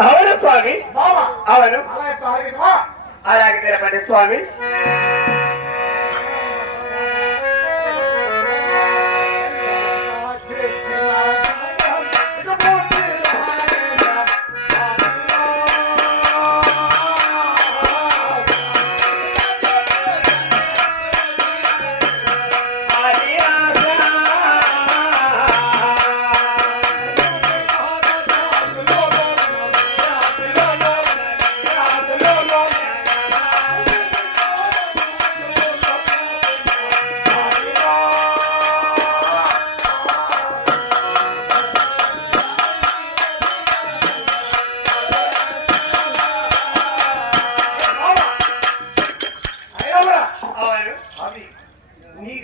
అవును స్వామి బావా అవును అలా చెప్తా అలాగే అలాగే తెలపండి స్వామి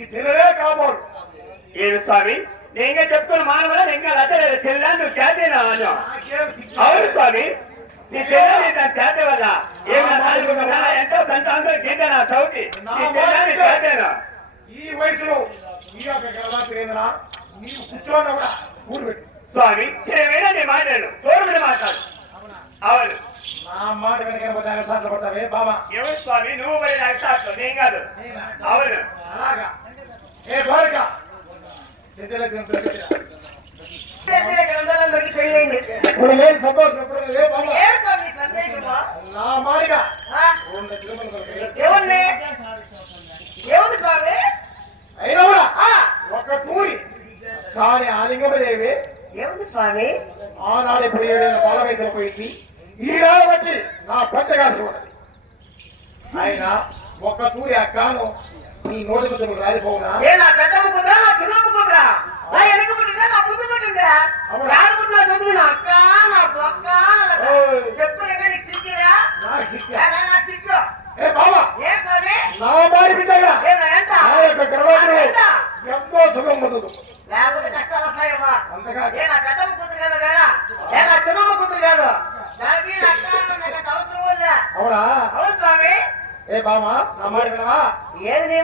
నీకు చెల్లెలే కాపాడు ఏమి స్వామి? నేనే చెప్తున్న మానవుల ఇంకా లచ్చలేదు చెల్లా నువ్వు చేతేనా అవును స్వామి. నీ చెల్లని తన చేత వల్ల. ఏమి నాలుగున్నా ఎంతో సంతానం గీత నా సౌతి నీ చెల్లని చేతేనా? ఈ వయసులో ఈ యొక్క గర్భాతి ఏందనా నీవు కూర్చోన్న కూడా స్వామి చిరవేనా నీ మాట్లాడు తోరుమిడి మాట్లాడు. అవును? నా మాట వెనక సార్లు పడతావే బాబా ఎవరు స్వామి? నువ్వు మరి నాకు సాట్లు నేను కాదు. అవును. అలాగా. ఏ. అయినా కూడా ఒక తూరి. కానీ ఆలింగమదేవి స్వామి? ఆనాడు ఇప్పుడు ఏడైనా బాల వయసులో పోయింది. ఈనాడు వచ్చి నా పంచగాసి ఉన్నది ఆయన ఒక తూరి అక్కను నీ నోటి కొంచెం రాలిపోవునా? ఏ నా పెద్దమ్మ కుదరా నా చిన్నమ్మ కుదరా నా వెనక పుట్టిందా నా ముందు పుట్టిందా? యాడ పుట్టిన చదువు నా అక్క నా బొక్క ఓయ్. చెప్పు నీకు సిగ్గిరా? నాకు సిగ్గు. నా సిగ్గు. ఏ బాబా ఏ స్వామి? నా మాడి బిడ్డగా. ఏ నా ఎంత? నా యొక్క సుఖం పొందుదు లేకపోతే కష్టాలు వస్తాయమ్మా. అంతగా ఏ నా పెద్దమ్మ కూతురు కదా వేడా ఏ నా చిన్నమ్మ కూతురు కాదు. దానికి నా అక్క నాకు అంత అవసరం ఉందా అవునా? అవును స్వామి ఏ బామా నా మాట వినవా ఏది